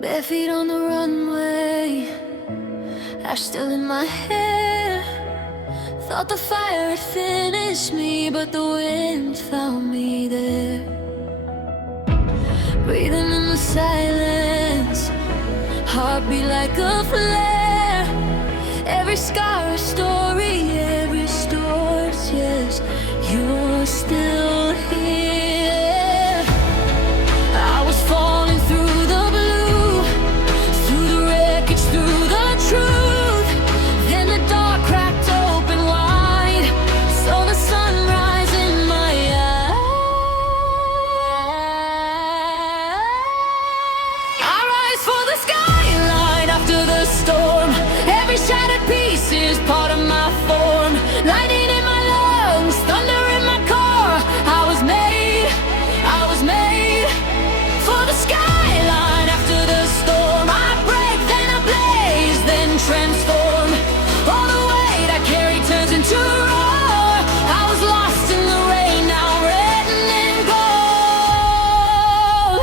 Bare feet on the runway, ash still in my hair. Thought the fire had finished me, but the wind found me there. Breathing in the silence, heartbeat like a flare. Every scar a story, every store's yes, you're still here. I was falling through the blue, through the wreckage, through the truth. Then the dark cracked open wide, saw the sunrise in my eyes. I rise for the skyline after the storm. Every shattered piece is part of my form. Lightning in my lungs, thunder in my core. I was made for the skyline after the storm. I break, then I blaze, then transform. All the weight I carry turns into roar. I was lost in the rain, now written in gold.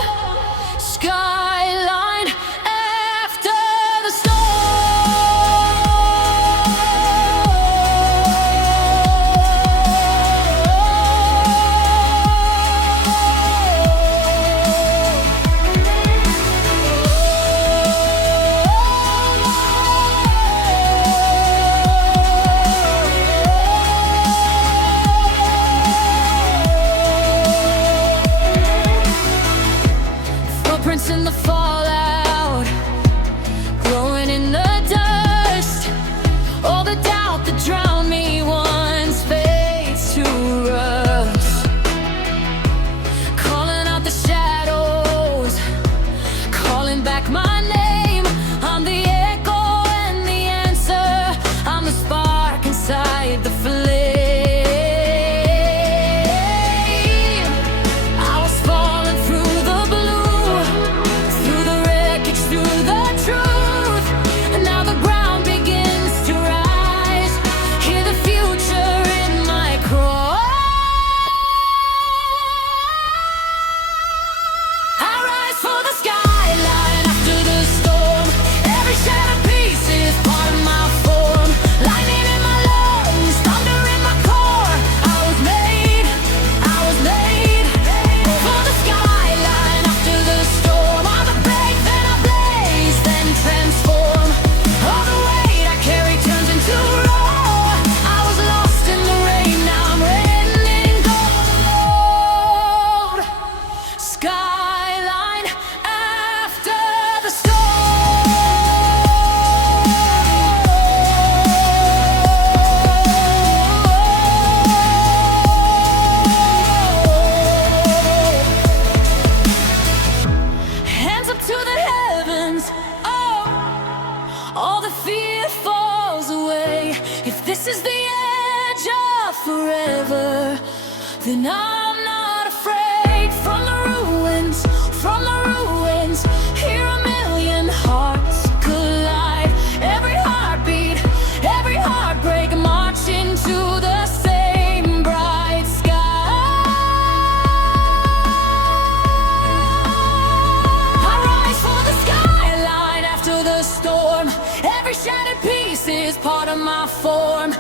Skyline after the footprints in the fallout, growing in the dust. All the doubt that drowned me once fades to rust. Calling out the shadows, calling back my name. I'm the echo and the answer. I'm the spark inside the flame. I was falling through the blue, through the wreckage, through the truth. And now the ground begins to rise. Hear the future in my cry. I rise for the skyline after the storm. Every shattered piece is part of my form. Lightning in my lungs, thunder in my core. I was made for the skyline after the storm. I'm a break, then I blaze, then transform. All the weight I carry turns into roar. I was lost in the rain, now I'm written in gold. Skyline after the hands up to the heavens, oh, all the fear falls away. If this is the edge of forever, then I'm not afraid. From the ruins, hear a million hearts collide. Every heartbeat, every heartbreak, march into the same bright sky. I rise for the skyline after the storm. Every shattered piece is part of my form.